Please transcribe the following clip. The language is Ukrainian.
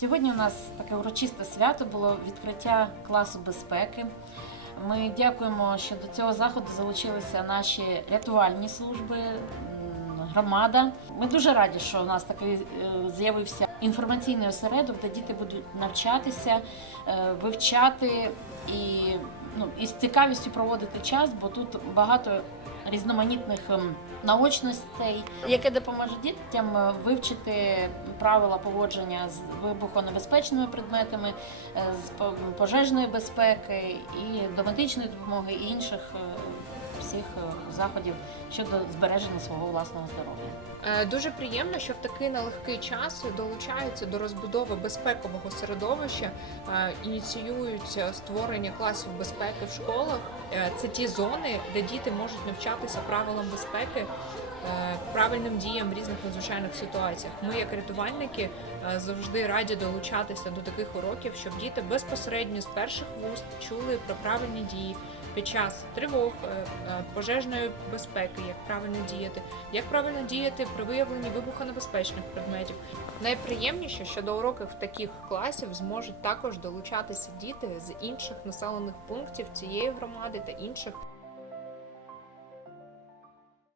Сьогодні у нас таке урочисте свято було відкриття класу безпеки. Ми дякуємо, що до цього заходу залучилися наші рятувальні служби, громада. Ми дуже раді, що у нас такий е, з'явився інформаційний осередок, де діти будуть навчатися, е, вивчати і, ну, і з цікавістю проводити час, бо тут багато різноманітних ем, наочностей, яке допоможе дітям е, вивчити правила поводження з вибухонебезпечними предметами, е, з по- пожежної безпеки і до медичної допомоги і інших всіх е, заходів щодо збереження свого власного здоров'я. Е, Дуже приємно, що в такий нелегкий час долучаються до розбудови безпекового середовища, е, ініціюють створення класів безпеки в школах. Це ті зони, де діти можуть навчатися правилам безпеки, правильним діям в різних надзвичайних ситуаціях. Ми, як рятувальники, завжди раді долучатися до таких уроків, щоб діти безпосередньо з перших вуст чули про правильні дії під час тривог, е, е, пожежної безпеки, як правильно діяти, як правильно діяти при виявленні вибухонебезпечних предметів. Найприємніше, що до уроків таких класів зможуть також долучатися діти з інших населених пунктів цієї громади та інших